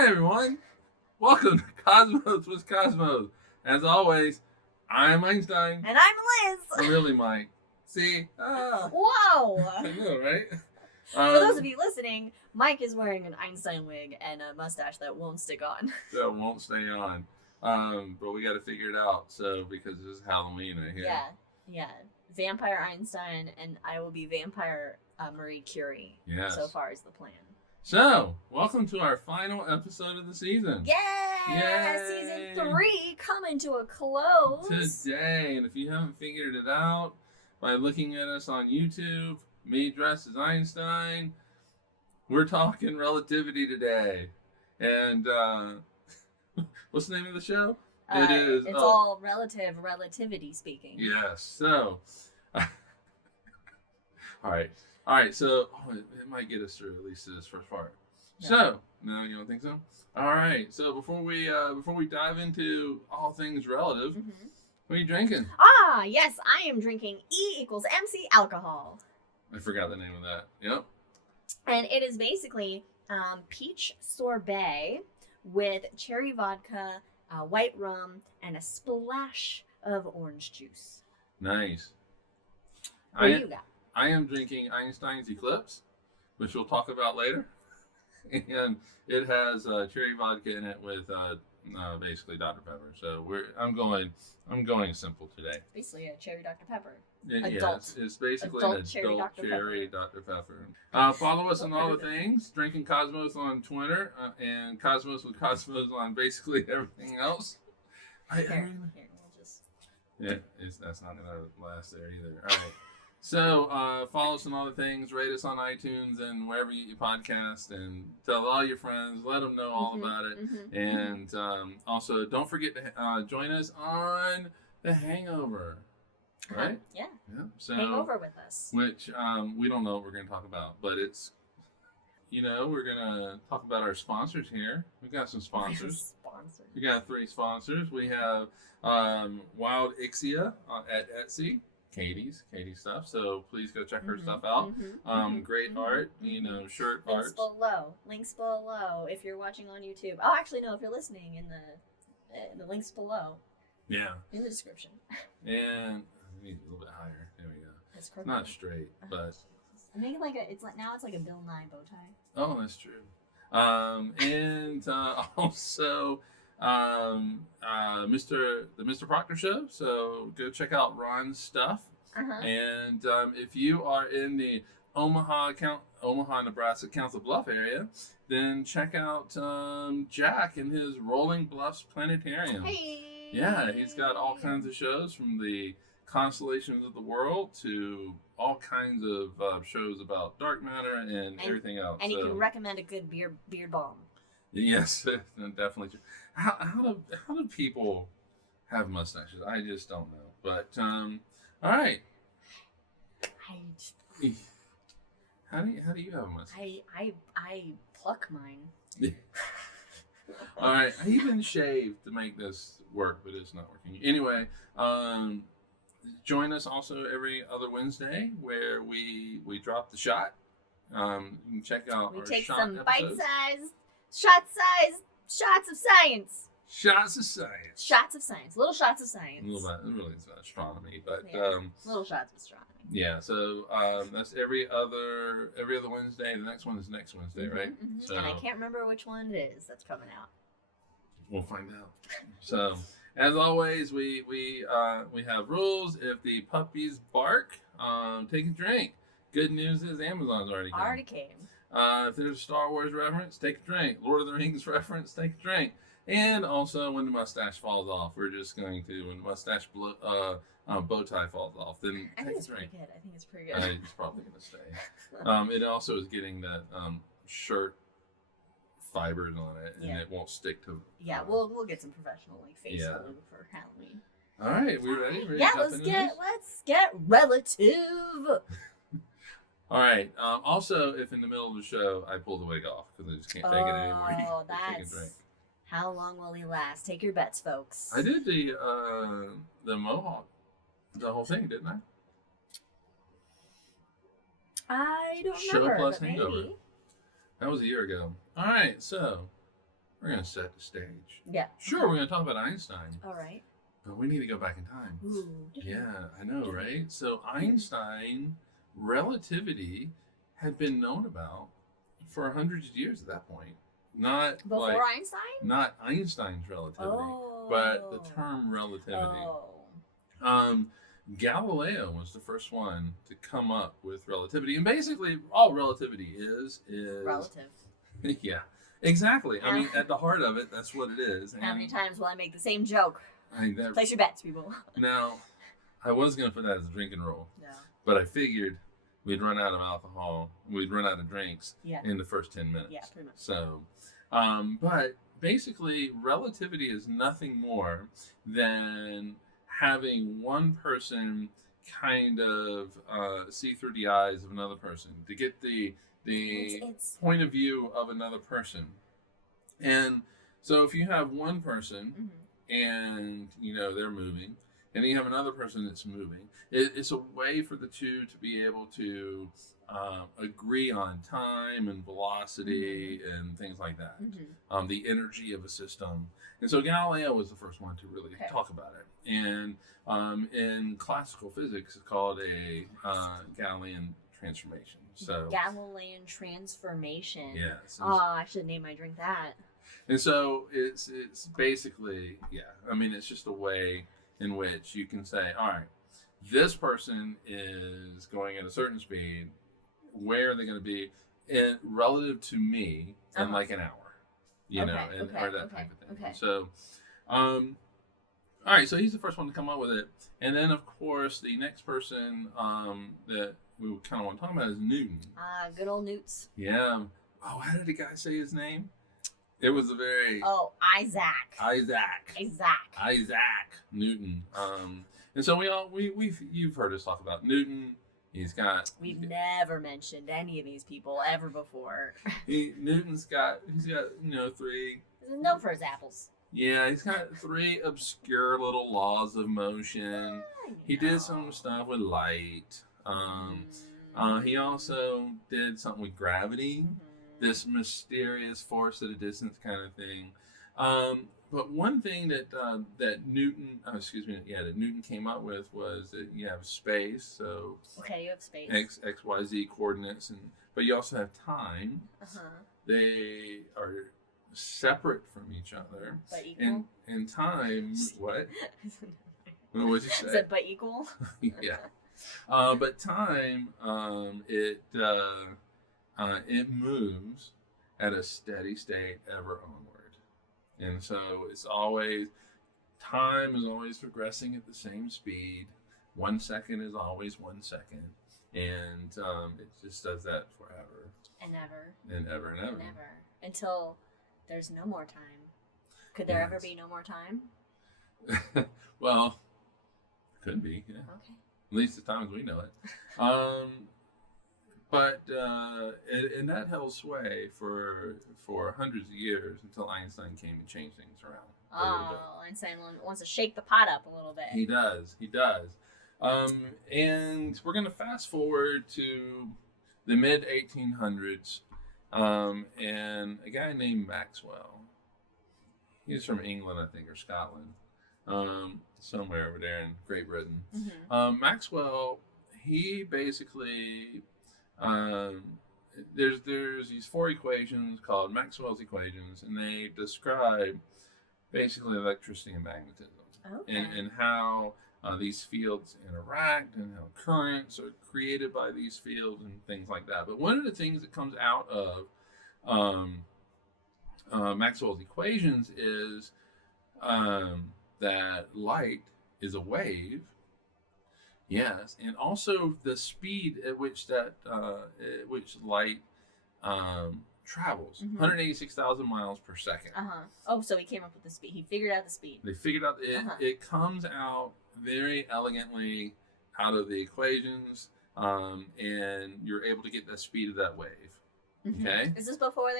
Hi, everyone. Welcome to Cosmos with Cosmos. As always, I'm Einstein. And I'm Liz. Really, Mike. See? Whoa. I know, right? For those of you listening, Mike is wearing an Einstein wig and a mustache that won't stick on. That won't stay on. But we got to figure it out. So, because this is Halloween right here. Yeah. Vampire Einstein, and I will be Vampire Marie Curie. Yes. So far is the plan. So, welcome to our final episode of the season. Yay! Season 3 coming to a close. Today, and if you haven't figured it out by looking at us on YouTube, me dressed as Einstein, we're talking relativity today. And what's the name of the show? It's all relativity speaking. Yes. So, all right. So it might get us through at least this first part. Yeah. So, no, you don't think so? All right. So before we dive into all things relative, what are you drinking? Yes, I am drinking E=mcAlcohol. I forgot the name of that. Yep. And it is basically peach sorbet with cherry vodka, white rum, and a splash of orange juice. Nice. What do you got? I am drinking Einstein's Eclipse, which we'll talk about later. And it has cherry vodka in it with basically Dr. Pepper. So I'm going simple today. Basically a cherry Dr. Pepper. Yes, it's basically adult an cherry adult Dr. cherry Dr. Pepper. Follow us on all the things. Drinking Cosmos on Twitter and Cosmos with Cosmos on basically everything else. That's not gonna last there either. All right. So follow us on all the things. Rate us on iTunes and wherever you get your podcast, and tell all your friends. Let them know all about it. And also, don't forget to join us on The Hangover. Right? Yeah. So, Hangover with us. Which we don't know what we're going to talk about, but it's, we're going to talk about our sponsors here. We've got some sponsors. We got 3 sponsors. We have Wildixia at Etsy. Katie's stuff. So please go check her stuff out. Great art, shirt art. Links below. If you're watching on YouTube. Oh, actually, no. If you're listening, in the links below. Yeah. In the description. And I need a little bit higher. There we go. It's not straight, but make it like it's like a Bill Nye bow tie. Oh, that's true. And also. The Mr. Proctor Show. So go check out Ron's stuff. And if you are in the Omaha, Nebraska Council Bluff area, then check out Jack and his Rolling Bluffs Planetarium. Hey. Yeah, he's got all kinds of shows, from the constellations of the world to all kinds of shows about dark matter and everything else. And you can recommend a good beard balm. Yes, definitely true. How do people have mustaches? I just don't know. But all right. How do you have a mustache? I pluck mine. All right. I even shaved to make this work, but it's not working. Anyway, join us also every other Wednesday where we drop the shot. You can check out our take shot some episodes. bite-sized, shot-sized shots of science. Shots of science. Shots of science. Little shots of science. A little bit. Really, it's about astronomy, but little shots of astronomy. Yeah. So that's every other Wednesday. The next one is next Wednesday, right? So, and I can't remember which one it is that's coming out. We'll find out. So as always, we have rules. If the puppies bark, take a drink. Good news is Amazon's already came. If there's a Star Wars reference, take a drink. Lord of the Rings reference, take a drink. And also, when the mustache falls off, we're just going to, when the mustache bow tie falls off, then take a drink. I think it's pretty good. It's probably going to stay. It also is getting that shirt fibers on it, and it won't stick to. Yeah, we'll get some professional face glue for Halloween. All right, we ready? Let's get relative. All right. Also, if in the middle of the show I pull the wig off because I just can't take it anymore, you can take a drink. How long will he last? Take your bets, folks. I did the mohawk, the whole thing, didn't I? I don't Show remember. plus but hangover. maybe. That was a year ago. All right, so we're going to set the stage. Yeah. Sure, we're going to talk about Einstein. All right. But we need to go back in time. Ooh. Yeah, I know, right? So Einstein, relativity had been known about for hundreds of years at that point. Not before Einstein? Not Einstein's relativity, but the term relativity. Galileo was the first one to come up with relativity. And basically, all relativity is relative. Yeah, exactly. I mean, at the heart of it, that's what it is. How many times will I make the same joke? That, Place your bets, people. Now, I was going to put that as a drinking rule. No. But I figured we'd run out of alcohol. We'd run out of drinks in the first 10 minutes. Yeah, pretty much. So, but basically, relativity is nothing more than having one person kind of see through the eyes of another person to get the point of view of another person. And so if you have one person and, you know, they're moving, and you have another person that's moving, it's a way for the two to be able to agree on time and velocity and things like that. The energy of a system. And so Galileo was the first one to really talk about it. And in classical physics, it's called a Galilean transformation. So Galilean transformation. Yes. Oh, I should name my drink that. And so it's basically, I mean, it's just a way in which you can say, all right, this person is going at a certain speed. Where are they going to be relative to me in like an hour? You know, or that type of thing. So, all right, so he's the first one to come up with it. And then, of course, the next person that we kind of want to talk about is Newton. Good old Newts. Yeah. Oh, how did the guy say his name? It was a very... Isaac Newton. And so you've heard us talk about Newton. We've never mentioned any of these people ever before. Newton's got, you know, three... He's known for his apples. Yeah, he's got three obscure little laws of motion. He did some stuff with light. He also did something with gravity. This mysterious force at a distance kind of thing. But one thing that Newton came up with was that you have space. So you have space. X, Y, Z coordinates, but you also have time. They are separate from each other. But equal. And time, what? What would you say? Is it but equal? Yeah. But time, it moves at a steady state ever onward. And so time is always progressing at the same speed. 1 second is always 1 second. And it just does that forever. And ever. And ever and ever. And ever. Until there's no more time. Could there ever be no more time? Well, could be, yeah. Okay. At least as time as we know it. And that held sway for hundreds of years until Einstein came and changed things around. Einstein wants to shake the pot up a little bit. He does. And we're going to fast forward to the mid 1800s, and a guy named Maxwell. He's from England, I think, or Scotland, somewhere over there in Great Britain. Maxwell, he basically, there's these four equations called Maxwell's equations, and they describe basically electricity and magnetism, and how these fields interact, and how currents are created by these fields and things like that. But one of the things that comes out of Maxwell's equations is that light is a wave. Yes, and also the speed at which light travels, 186,000 miles per second. Oh, so he came up with the speed. He figured out the speed. They figured out it. It comes out very elegantly out of the equations, and you're able to get the speed of that wave. Okay. Is this before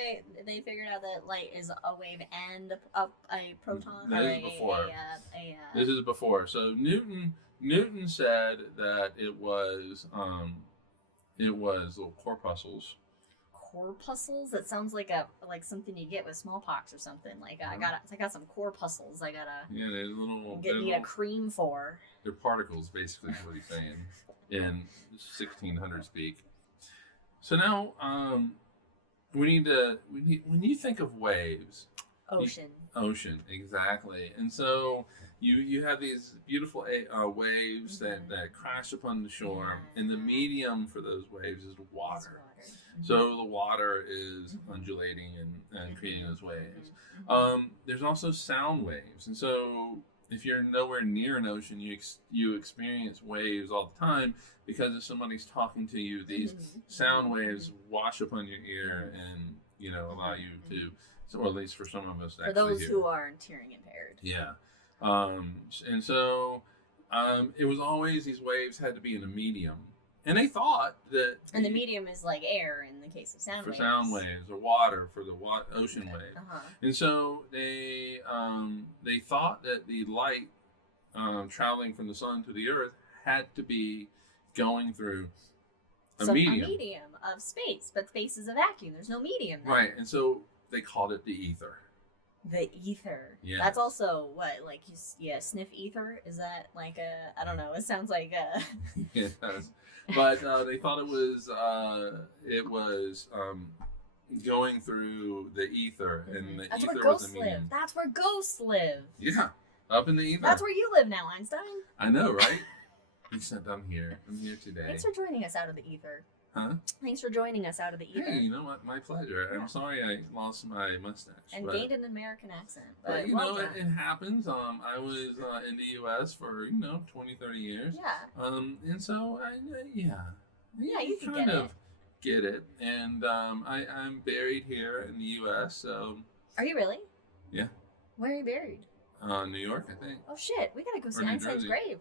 they figured out that light is a wave and a proton? This is before. This is before. So Newton said that it was little corpuscles. corpuscles. That sounds like something you get with smallpox or something. Like I got some corpuscles. I gotta they're little. need a cream for. They're particles, basically, is what he's saying in 1600 speak. So now, when you think of waves, ocean, exactly. And so you have these beautiful waves that crash upon the shore, and the medium for those waves is water. So the water is undulating and creating those waves. There's also sound waves, and so if you're nowhere near an ocean, you experience waves all the time, because if somebody's talking to you, these sound waves wash upon your ear and allow you to, or at least for some of us, for those who are hearing impaired. Yeah, and so it was always these waves had to be in a medium. And they thought that... And the medium is like air in the case of sound waves. For sound waves, or water for the ocean waves. And so they thought that the light traveling from the sun to the earth had to be going through a medium. A medium of space, but space is a vacuum. There's no medium there. Right, and so they called it the ether. The ether. Yeah. That's also what, like, sniff ether? Is that like I don't know, it sounds like It does. But they thought it was going through the ether, and the That's ether where ghosts was a medium. live. That's where ghosts live. Yeah, up in the ether. That's where you live now, Einstein. I know, right? Except I'm here today. Thanks for joining us out of the ether. Huh? Thanks for joining us out of the ether. Hey, you know what? My pleasure. Yeah. I'm sorry I lost my mustache. And gained an American accent. But it happens. I was in the U.S. for 20, 30 years. Yeah. And so you can kind of get it. And I'm buried here in the U.S. So. Are you really? Yeah. Where are you buried? New York, I think. Oh shit! We gotta go see Einstein's grave.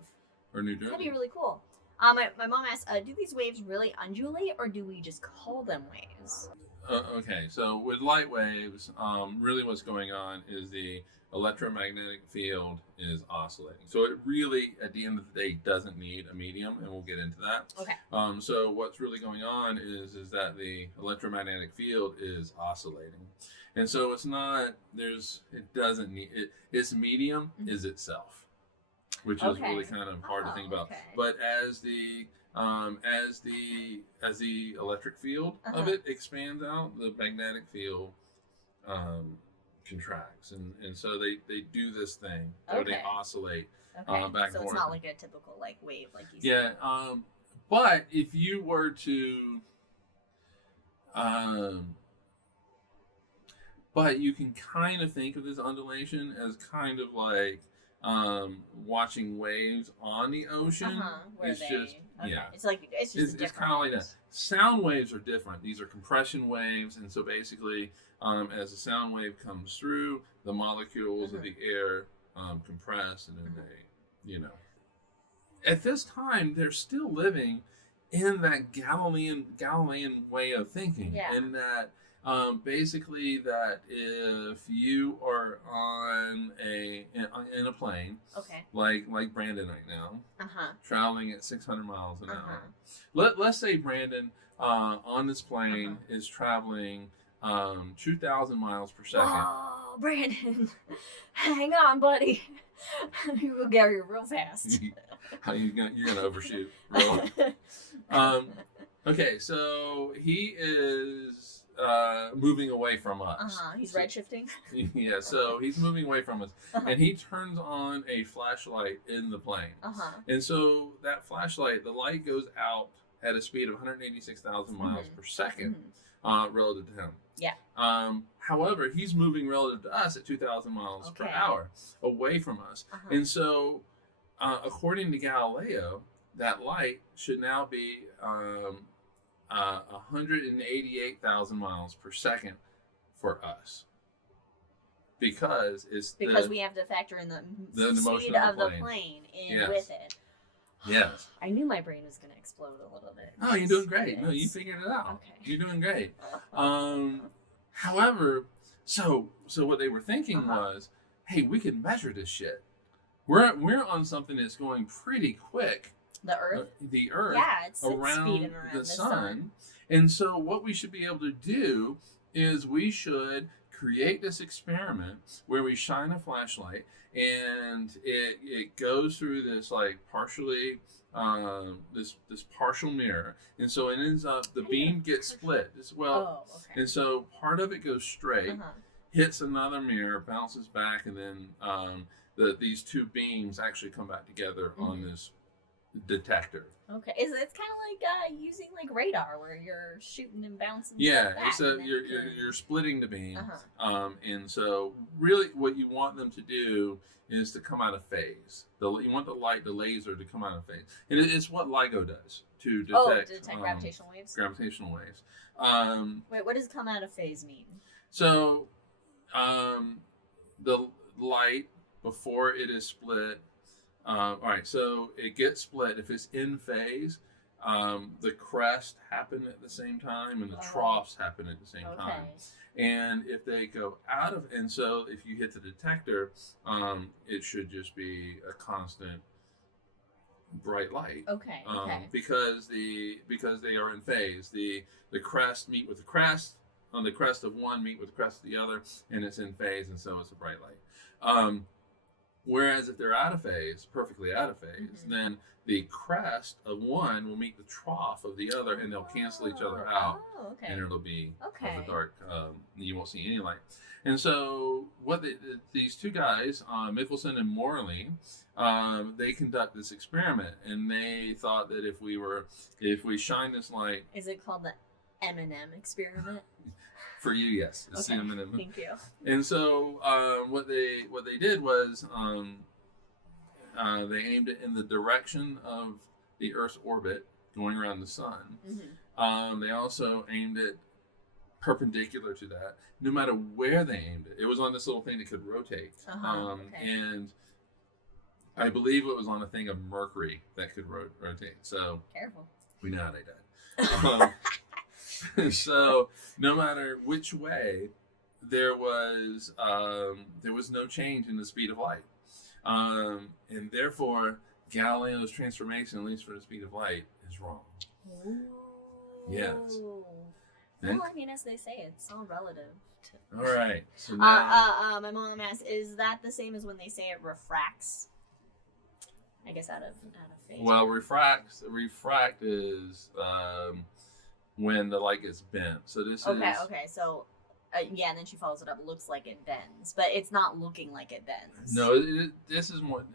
Or New Jersey. That'd be really cool. My mom asked, do these waves really undulate, or do we just call them waves? Okay, so with light waves, really what's going on is the electromagnetic field is oscillating. So it really, at the end of the day, doesn't need a medium, and we'll get into that. Okay. So what's really going on is that the electromagnetic field is oscillating. And so it's not, it doesn't need, its medium is itself. Which is really kind of hard to think about. Okay. But as the electric field of it expands out, the magnetic field contracts, and so they do this thing. So they oscillate back and forth. So it's not like a typical wave, like you said. Yeah. But if you were to but you can kind of think of this undulation as kind of like watching waves on the ocean. It's just it's kind of like that. Sound waves are different. These are compression waves, and so basically, as a sound wave comes through, the molecules of the air compress, and then they, At this time, they're still living in that Galilean way of thinking, in that. Basically, that if you are in a plane, like Brandon right now, traveling at 600 miles an hour. Let's say Brandon on this plane is traveling 2,000 miles per second. Oh, Brandon, hang on, buddy. You will get here real fast. You're gonna overshoot. Okay, so he is. Moving away from us. He's redshifting. Yeah, so he's moving away from us, and he turns on a flashlight in the plane. And so that flashlight, the light goes out at a speed of 186,000 miles per second, relative to him. Yeah. However, he's moving relative to us at 2,000 miles per hour away from us, and so according to Galileo, that light should now be 188,000 miles per second for us, because we have to factor in the motion speed of the plane with it. Yes. I knew my brain was going to explode a little bit. Oh, you're doing great. No, you figured it out. Okay. You're doing great. However, so what they were thinking was, hey, we can measure this shit. We're on something that's going pretty quick. The Earth? The Earth Yeah, it's around speeding around the sun. And so what we should be able to do is we should create this experiment where we shine a flashlight and it goes through this like partially this partial mirror, and so it ends up the beam gets split as well. Oh, okay. And so part of it goes straight, hits another mirror, bounces back, and then these two beams actually come back together on this detector. Okay, it's kind of like using like radar, where you're shooting and bouncing. Yeah, back, so you're splitting the beam, and so really what you want them to do is to come out of phase. You want the laser to come out of phase, and it's what LIGO does to detect, gravitational waves. Gravitational waves. Wait, what does come out of phase mean? So, the light before it is split. All right, so it gets split. If it's in phase, the crests happen at the same time and the troughs happen at the same time. And if they go out of, and so if you hit the detector, it should just be a constant bright light. Okay. Because they are in phase. The crest meet with the crest, on the crest of one meet with the crest of the other, and it's in phase, and so it's a bright light. Whereas if they're out of phase, perfectly out of phase, then the crest of one will meet the trough of the other, and they'll cancel each other out, and it'll be of a dark. You won't see any light. And so, what these two guys, Michelson and Morley, they conduct this experiment, and they thought that if we shine this light, is it called the M&M experiment? For you, yes. It's M&M. Thank you. And so what they did was they aimed it in the direction of the Earth's orbit going around the sun. They also aimed it perpendicular to that. No matter where they aimed it, it was on this little thing that could rotate. And I believe it was on a thing of mercury that could rotate. So careful. We know how they died. So no matter which way, there was no change in the speed of light, and therefore Galileo's transformation, at least for the speed of light, is wrong. Ooh. Yes. Well, I mean, as they say, it's all relative. All right. So now, my mom asked, "Is that the same as when they say it refracts?" I guess out of phase. Well, refract is when the light gets bent. So this is... Okay. So, and then she follows it up. Looks like it bends, but it's not looking like it bends. No, this is more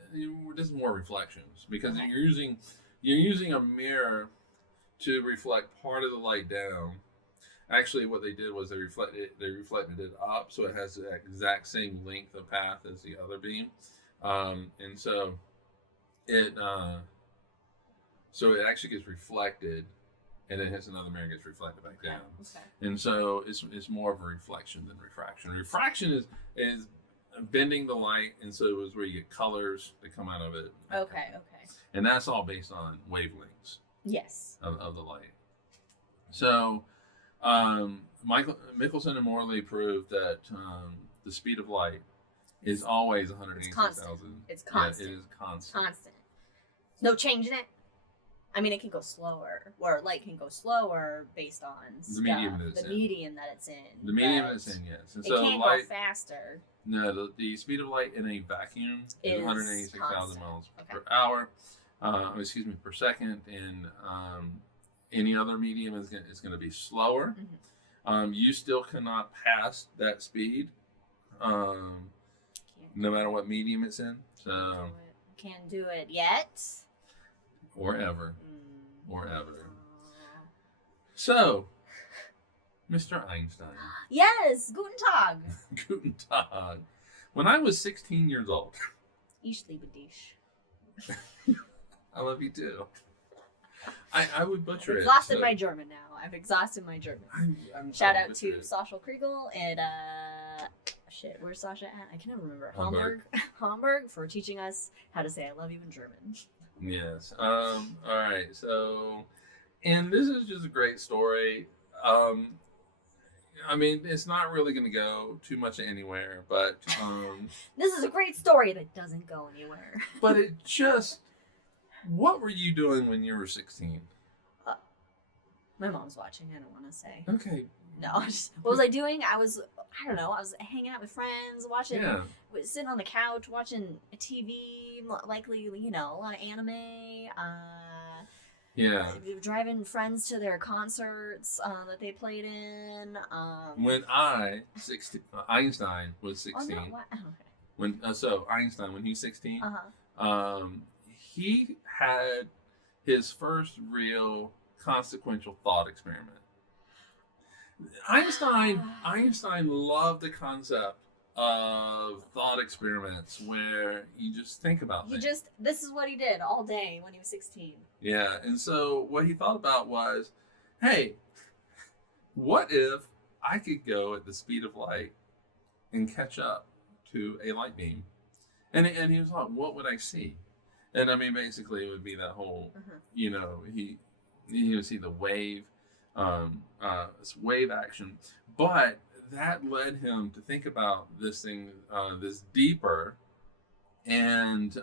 reflections, because you're using a mirror to reflect part of the light down. Actually, what they did was they reflected it up, so it has the exact same length of path as the other beam, and so it actually gets reflected. And it hits another mirror and gets reflected back down. And so it's more of a reflection than refraction. Refraction is bending the light, and so it was where you get colors that come out of it. Okay. And that's all based on wavelengths. Yes. Of the light. So Michelson and Morley proved that the speed of light is always 186,000. It's constant. Yeah, it is constant. No change in it. I mean, it can go slower, or light can go slower based on the medium that it's in. The medium that's in, yes. And it can't go faster. No, the speed of light in a vacuum is 186,000 miles per hour. Per second. And any other medium is going to be slower. You still cannot pass that speed, no matter what medium it's in. So can't do it yet. Or ever. So, Mr. Einstein. Yes, guten Tag. Guten Tag. When I was 16 years old. Ich liebe dich. I love you too. I would butcher I've it. exhausted my German now. I've exhausted my German. Shout out to Sasha Kriegel and where's Sasha at? I can never remember. Hamburg for teaching us how to say I love you in German. Yes. All right. So, and this is just a great story. I mean, it's not really going to go too much anywhere, but this is a great story that doesn't go anywhere. But it just What were you doing when you were 16? My mom's watching. I don't want to say. Okay. No, what was I doing? I don't know. I was hanging out with friends, watching, sitting on the couch, watching TV, likely, a lot of anime. Driving friends to their concerts that they played in. When Einstein was 16. Oh, no, okay. When Einstein, when he's 16, he had his first real consequential thought experiment. Einstein loved the concept of thought experiments where you just think about things. This is what he did all day when he was 16. Yeah, and so what he thought about was, hey, what if I could go at the speed of light and catch up to a light beam? And he was like, what would I see? And I mean, basically it would be that whole, he would see the wave action, but that led him to think about this thing, this deeper, and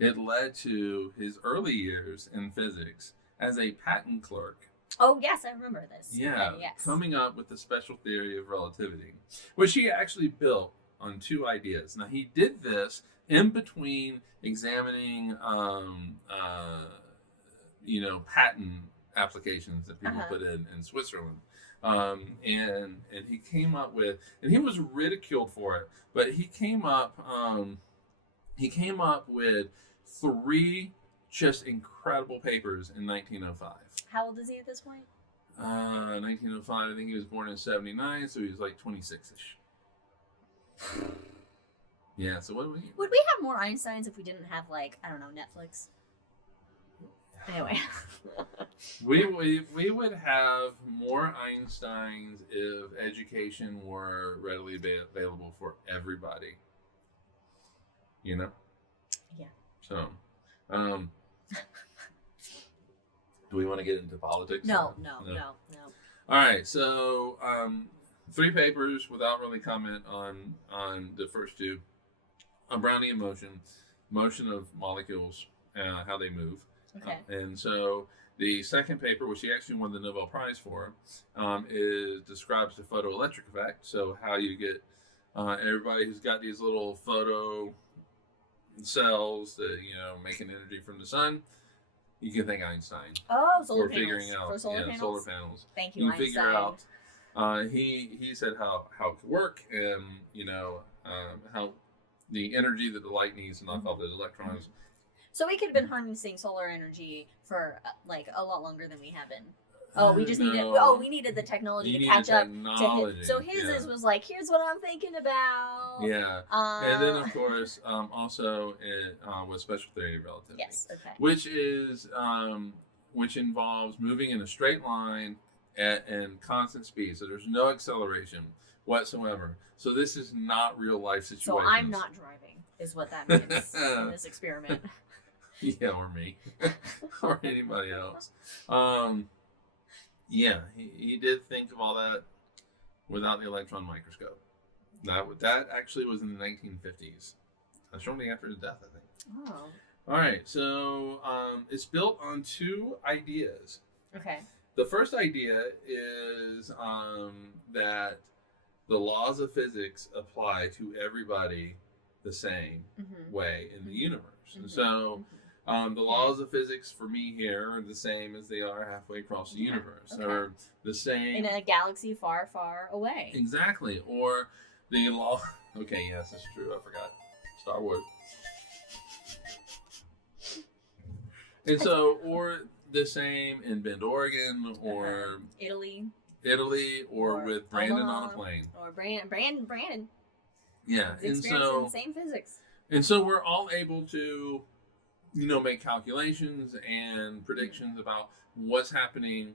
it led to his early years in physics as a patent clerk. Oh yes, I remember this. Yeah, okay, yes. Coming up with the special theory of relativity, which he actually built on two ideas. Now he did this in between examining, patent applications that people put in Switzerland. And he came up with, and he was ridiculed for it, but he came up with 3 just incredible papers in 1905. How old is he at this point? 1905, I think he was born in 79, so he was like 26-ish. Yeah, so what would we... Would we have more Einsteins if we didn't have, Netflix? Anyway. we would have more Einsteins if education were readily available for everybody. Yeah. So, do we want to get into politics? No. All right, so 3 papers without really comment on the first 2. A Brownian motion of molecules, how they move. Okay. And so the second paper, which he actually won the Nobel Prize for, describes the photoelectric effect. So how you get everybody who's got these little photo cells that making energy from the sun. You can thank Einstein. Oh, solar for panels. figuring out For solar panels? solar panels. Thank you, Einstein. Figure out. He said how it could work, and how the energy that the light needs to knock off those electrons. So we could have been harnessing solar energy for a lot longer than we have been. Oh, we just needed. Oh, we needed the technology to catch up to his. So his was like, here's what I'm thinking about. Yeah, and then of course, also with special theory of relativity. Yes. Okay. Which involves moving in a straight line at constant speed. So there's no acceleration whatsoever. So this is not real life situations. So I'm not driving, is what that means in this experiment. Yeah, or me, or anybody else. Yeah, he did think of all that without the electron microscope. That actually was in the 1950s, shortly after his death, I think. Oh. All right, so it's built on 2 ideas. Okay. The first idea is that the laws of physics apply to everybody the same way in the universe. And so the laws of physics for me here are the same as they are halfway across the universe, or the same in a galaxy far, far away. Exactly. Or the law. Okay, yes, that's true. I forgot. Star Wars. And so, or the same in Bend, Oregon, or Italy, or with Brandon on a plane, or Brandon. Yeah, and so same physics. And so we're all able to, make calculations and predictions about what's happening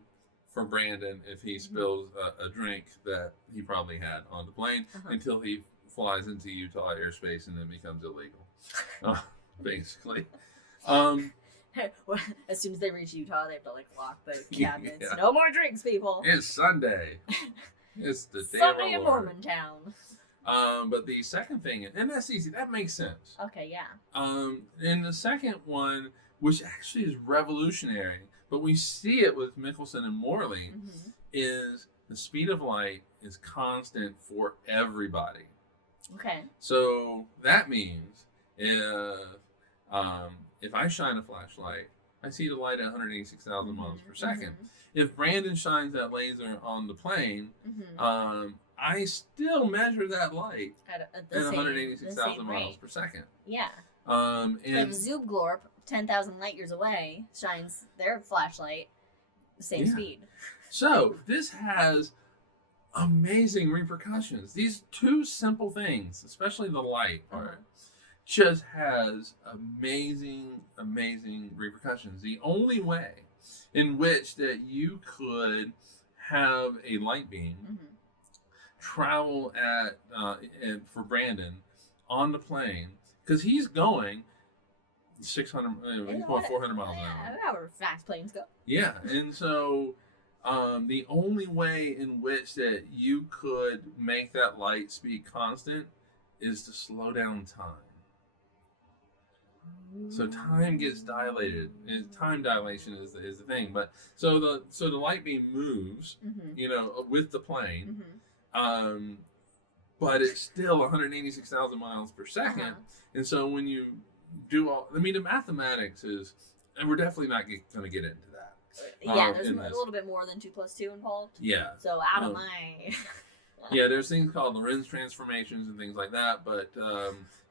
for Brandon if he spills a drink that he probably had on the plane until he flies into Utah airspace and then becomes illegal, basically. As soon as they reach Utah, they have to lock the cabinets. Yeah. No more drinks, people. It's Sunday. It's the day Sunday of in our Lord. Mormontown. But the second thing, and that's easy. That makes sense. Okay, yeah. And the second one which actually is revolutionary, but we see it with Michelson and Morley, is the speed of light is constant for everybody. Okay. So that means if I shine a flashlight, I see the light at 186,000 miles per second. If Brandon shines that laser on the plane, I still measure that light at 186,000 miles per second. Yeah. And if Zoobglorp, 10,000 light years away, shines their flashlight, same speed. So this has amazing repercussions. These two simple things, especially the light part, just has amazing repercussions. The only way in which that you could have a light beam travel and for Brandon on the plane, because he's going 600, he's going 400 miles an hour. However fast planes go. Yeah, and so the only way in which that you could make that light speed constant is to slow down time. So time gets dilated. And time dilation is the thing. But so the light beam moves, with the plane, but it's still 186,000 miles per second. And so when you do the mathematics is, and we're definitely not going to get into that. Yeah, there's a little bit more than 2 + 2 involved. Yeah. So out of my... yeah, there's things called Lorentz transformations and things like that, but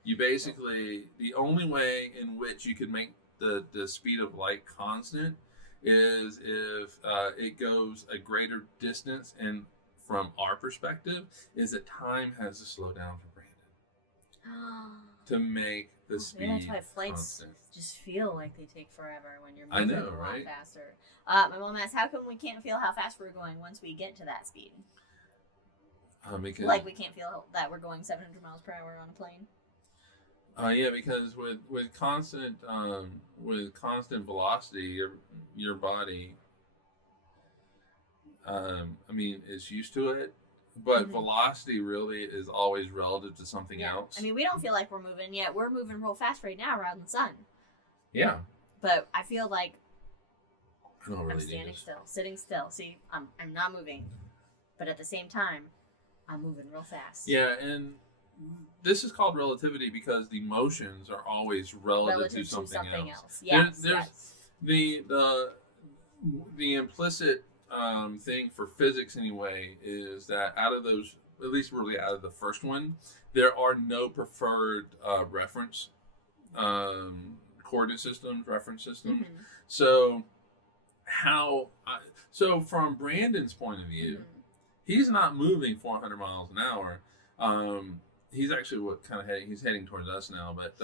you basically, the only way in which you can make the speed of light constant is if it goes a greater distance, and from our perspective, is that time has to slow down for Brandon to make the speed that's why flights constant. Just feel like they take forever when you're I moving know, a lot right? faster. My mom asked, how come we can't feel how fast we're going once we get to that speed? Because, like we can't feel that we're going 700 miles per hour on a plane? Yeah, because with constant velocity, your body, is used to it. But velocity really is always relative to something else. I mean, we don't feel like we're moving yet. We're moving real fast right now around the sun. Yeah. But I feel like I'm standing still, sitting still. See, I'm not moving, but at the same time, I'm moving real fast. Yeah, and this is called relativity because the motions are always relative to something else. Yes, there's the implicit thing for physics anyway is that out of those, at least really out of the first one, there are no preferred reference coordinate systems, reference systems. So so from Brandon's point of view, he's not moving 400 miles an hour. He's actually he's heading towards us now, but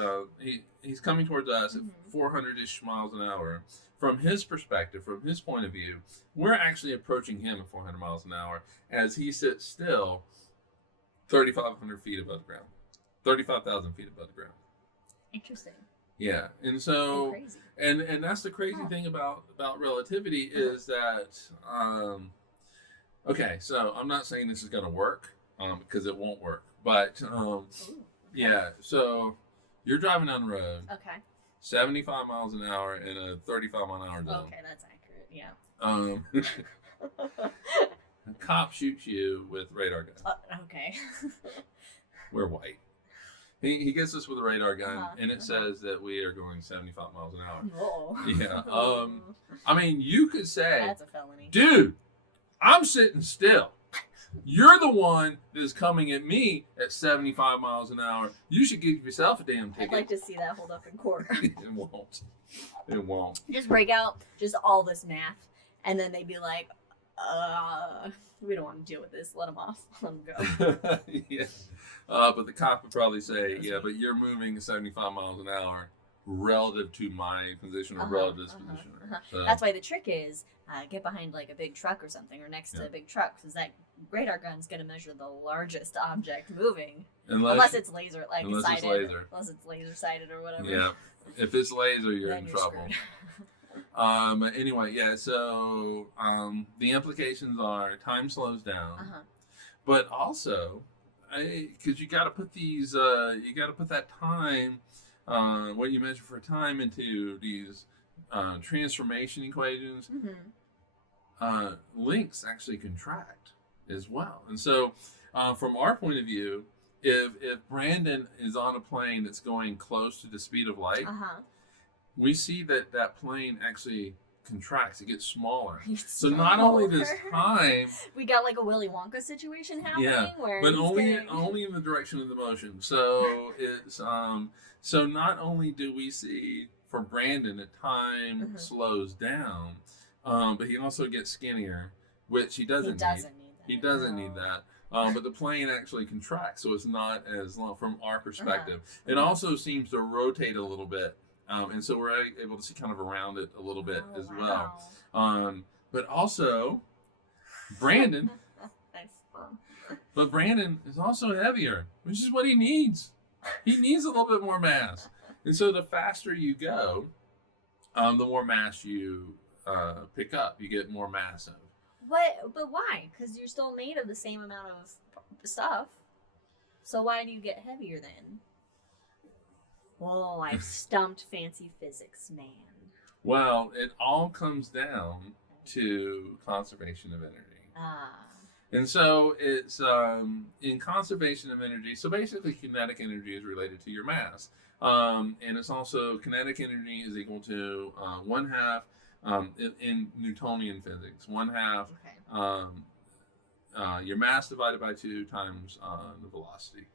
he's coming towards us at 400-ish miles an hour. From his perspective, from his point of view, we're actually approaching him at 400 miles an hour as he sits still 3,500 feet above the ground, 35,000 feet above the ground. Interesting. Yeah, and so and that's the crazy thing about relativity is that okay, so I'm not saying this is going to work because it won't work, but yeah, so you're driving down the road. Okay. 75 miles an hour in a 35 mile an hour zone. Okay, that's accurate. Yeah. A cop shoots you with radar gun. Okay. We're white. He gets us with a radar gun, and it says that we are going 75 miles an hour. Whoa. Yeah. You could say, that's a felony. Dude, I'm sitting still. You're the one that's coming at me at 75 miles an hour. You should give yourself a damn ticket. I'd like to see that hold up in court. It won't. Just break out just all this math, and then they'd be like, we don't want to deal with this. Let them off. Let them go. Yeah. But the cop would probably say, but you're moving 75 miles an hour relative to my position or relative to this position. So, that's why the trick is get behind like a big truck or something, or next to a big truck, because that radar gun's going to measure the largest object moving. Unless it's laser sighted. Unless it's laser sighted or whatever. Yeah. If it's laser, you're in trouble. But anyway, yeah, so the implications are time slows down, but also, because you got to put that time, what you measure for time into these transformation equations, links actually contract as well. And so from our point of view, if Brandon is on a plane that's going close to the speed of light, we see that plane actually contracts. It gets smaller. So not only does time, we got like a Willy Wonka situation happening, where but only in the direction of the motion. So it's so not only do we see for Brandon that time slows down, but he also gets skinnier, which he doesn't need. He doesn't need that. But the plane actually contracts, so it's not as long from our perspective. It also seems to rotate a little bit. And so we're able to see kind of around it a little bit as well. But also, Brandon, but Brandon is also heavier, which is what he needs. He needs a little bit more mass. And so the faster you go, the more mass you pick up. You get more massive. But why? Because you're still made of the same amount of stuff. So why do you get heavier then? Whoa, I've stumped Phancy Physics Man. Well, it all comes down to conservation of energy. And so it's in conservation of energy. So basically, kinetic energy is related to your mass. And it's also kinetic energy is equal to 1/2 in Newtonian physics. 1/2 your mass divided by 2 times the velocity.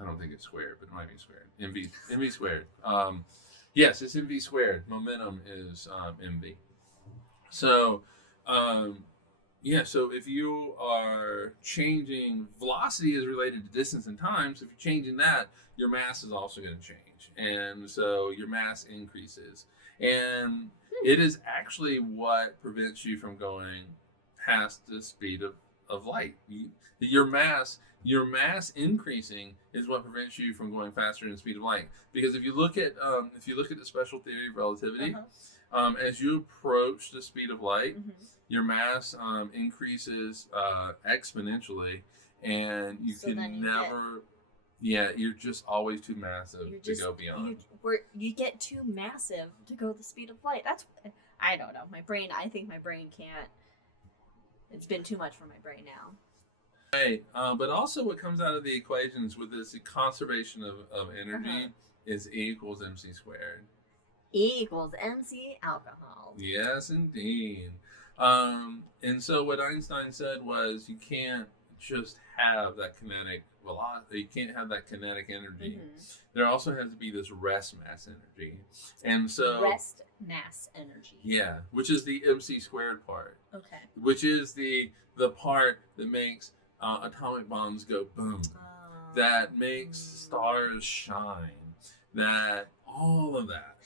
I don't think it's squared, but it might be squared. mv squared. Yes, it's mv squared. Momentum is mv. So, so if you are changing, velocity is related to distance and time. So if you're changing that, your mass is also going to change. And so your mass increases. And it is actually what prevents you from going past the speed of light. Your mass increasing is what prevents you from going faster than the speed of light. Because if you look at the special theory of relativity, as you approach the speed of light, your mass increases exponentially, and you're just always too massive to go beyond. You get too massive to go the speed of light. I don't know. I think my brain can't. It's been too much for my brain now. Right, but also what comes out of the equations with this conservation of energy is E equals mc squared. E equals mc alcohol. Yes, indeed. And so what Einstein said was you can't just have that kinetic velocity. You can't have that kinetic energy. There also has to be this rest mass energy. And so rest mass energy. Yeah, which is the mc squared part. Okay. Which is the part that makes atomic bombs go boom, that makes stars shine, that all of that.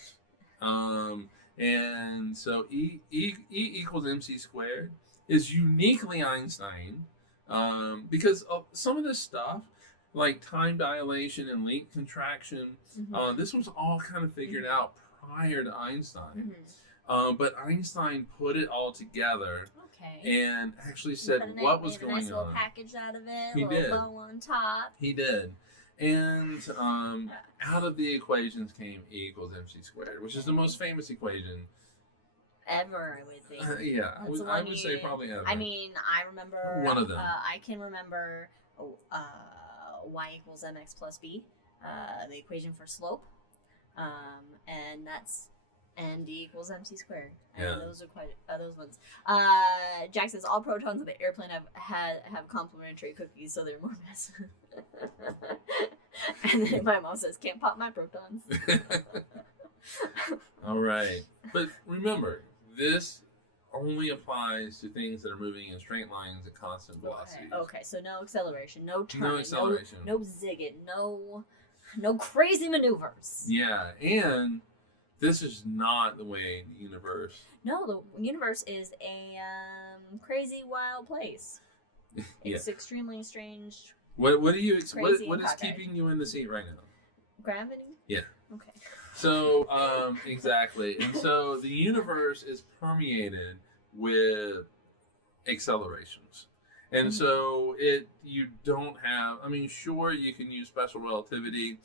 And so E equals mc squared is uniquely Einstein, because some of this stuff, like time dilation and length contraction, this was all kind of figured out prior to Einstein. But Einstein put it all together. And actually said what was going on. Nice little package out of it. He did. Bow on top. He did. And out of the equations came E equals mc squared, which is the most famous equation ever, I would think. Yeah, I would say probably ever. I mean, I remember one of them. I can remember y equals mx plus b, the equation for slope, and D equals mc squared. And those are quite those ones. Jack says all protons of the airplane have complementary cookies, so they're more massive. And then my mom says, "Can't pop my protons." All right, but remember, this only applies to things that are moving in straight lines at constant velocities. Okay, so no acceleration, no turning, no acceleration, no zigging, no crazy maneuvers. Yeah, and this is not the way the universe. No, the universe is a crazy, wild place. It's extremely strange. What is keeping you in the seat right now? Gravity? Yeah. Okay. So exactly, and so the universe is permeated with accelerations, and so you don't have. I mean, sure, you can use special relativity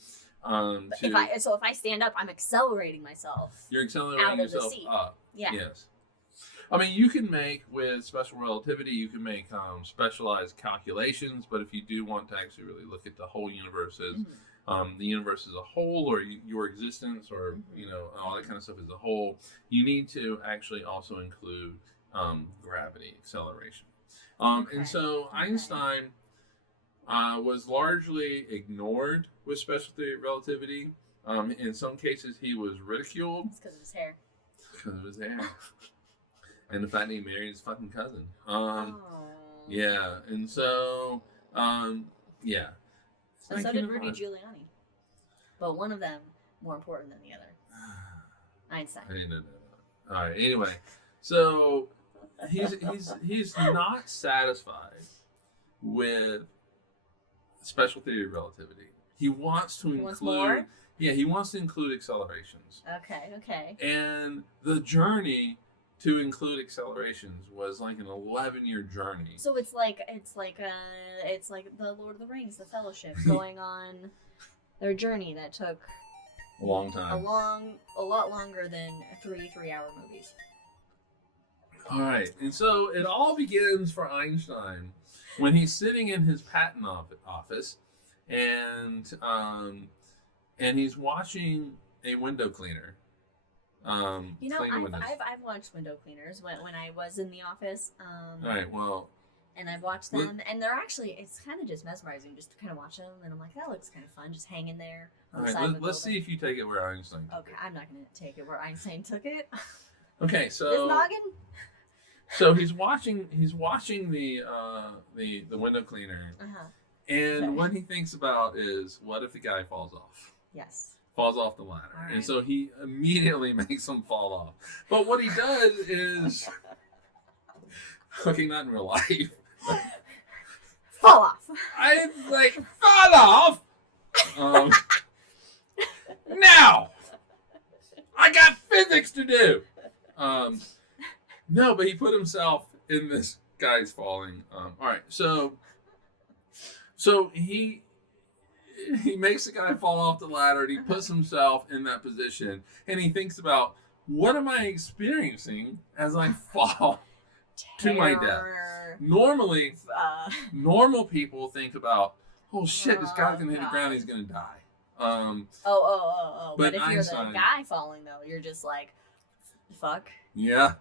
If I stand up, I'm accelerating myself. You're accelerating out of yourself the seat. up. Yeah. Yes. I mean, you can make, with special relativity, you can make specialized calculations, but if you do want to actually really look at the whole universe as the universe as a whole, or your existence, or all that kind of stuff as a whole, you need to actually also include gravity, acceleration. And so Einstein was largely ignored with special theory of relativity. In some cases, he was ridiculed. It's because of his hair. Because of his hair. And the fact that he married his fucking cousin. Yeah. And so, yeah. And so did Rudy Giuliani. But one of them more important than the other. Einstein. I didn't know that. All right. Anyway, so he's not satisfied with special theory of relativity. He wants to include more? Yeah, he wants to include accelerations. Okay. And the journey to include accelerations was like an 11-year journey. So it's like the Lord of the Rings, the Fellowship, going on their journey that took a long time. A lot longer than 3-hour movies. All right. And so it all begins for Einstein when he's sitting in his patent office and he's watching a window cleaner. I've watched window cleaners when I was in the office. All right, well. And I've watched them, and they're actually, it's kind of just mesmerizing just to kind of watch them, and I'm like, that looks kind of fun, just hanging there. All right, let's see if you take it where Einstein took it. Okay, I'm not going to take it where Einstein took it. Okay, so. This noggin? So he's watching the window cleaner, and what he thinks about is, what if the guy falls off? Yes. Falls off the ladder. Right. And so he immediately makes him fall off. But what he does is, okay, not in real life. Fall off. I fall off. Now, I got physics to do. No, but he put himself in this guy's falling. All right, so he makes the guy fall off the ladder, and he puts himself in that position, and he thinks about, what am I experiencing as I fall to my death? Normally, normal people think about, oh shit, this guy's gonna hit the ground, he's gonna die. But if Einstein, you're the guy falling, though, you're just like, fuck. Yeah.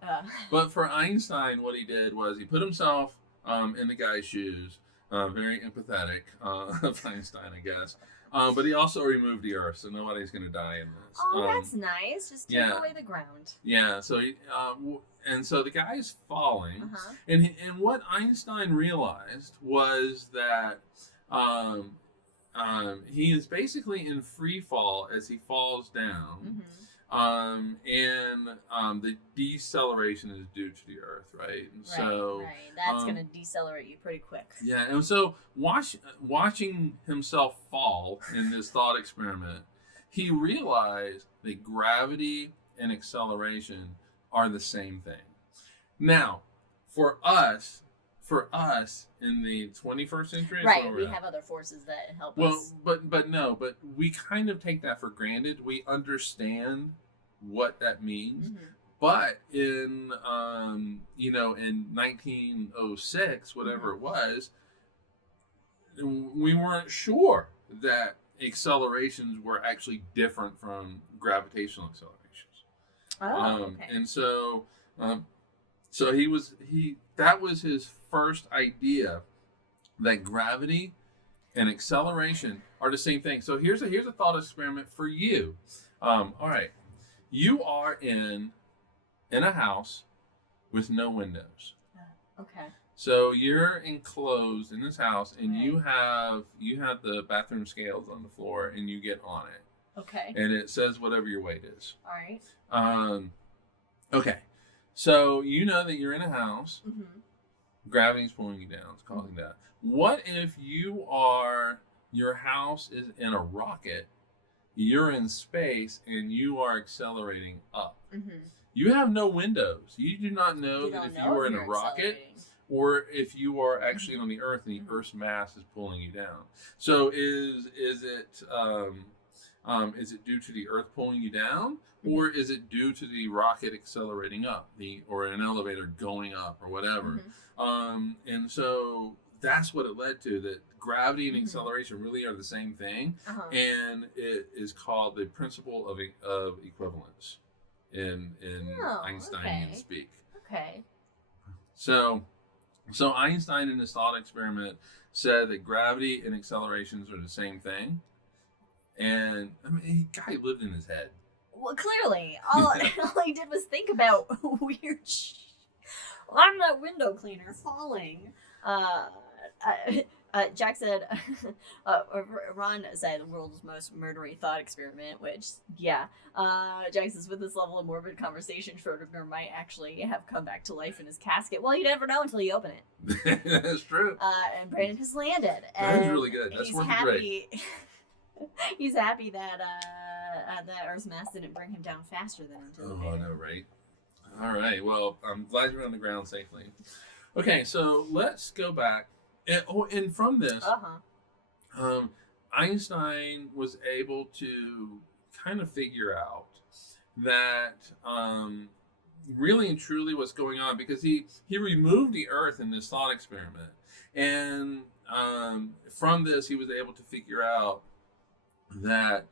But for Einstein, what he did was he put himself in the guy's shoes. Very empathetic of Einstein, I guess. But he also removed the earth, so nobody's going to die in this. Oh, that's nice. Just take away the ground. Yeah. So and so the guy's falling, and what Einstein realized was that he is basically in free fall as he falls down. The deceleration is due to the Earth, right? And right. That's going to decelerate you pretty quick. Yeah, and so watching himself fall in this thought experiment, he realized that gravity and acceleration are the same thing. Now, for us in the 21st century, right? We have other forces that help us. Well, but we kind of take that for granted. We understand what that means, but in in 1906, whatever it was, we weren't sure that accelerations were actually different from gravitational accelerations. Okay. And so, that was his first idea, that gravity and acceleration are the same thing. So here's a thought experiment for you. All right, you are in a house with no windows. Okay. So you're enclosed in this house, and you have the bathroom scales on the floor, and you get on it. Okay. And it says whatever your weight is. All right. Okay. So you know that you're in a house. Gravity's pulling you down. It's causing that. What if your house is in a rocket, you're in space, and you are accelerating up? You have no windows. You do not know that if you are in a rocket or if you are actually on the Earth and the Earth's mass is pulling you down. So is it Is it due to the Earth pulling you down, or is it due to the rocket accelerating up, or an elevator going up, or whatever? And so that's what it led to. That gravity and acceleration really are the same thing, and it is called the principle of equivalence in Einsteinian speak. Okay. So Einstein in his thought experiment said that gravity and accelerations are the same thing. And I mean, the guy lived in his head. Well, clearly, all he did was think about weird I'm that window cleaner falling. Jack said, Ron said the world's most murdery thought experiment, which, yeah. Jack says, with this level of morbid conversation, Schrodinger might actually have come back to life in his casket. Well, you never know until you open it. That's true. And Brandon has landed. That's really good. That's worth the break. He's happy that that Earth's mass didn't bring him down faster than anticipated. Oh, I know, right? All right. Well, I'm glad you're on the ground safely. Okay, so let's go back. And from this, Einstein was able to kind of figure out that really and truly what's going on, because he removed the Earth in this thought experiment. And from this, he was able to figure out that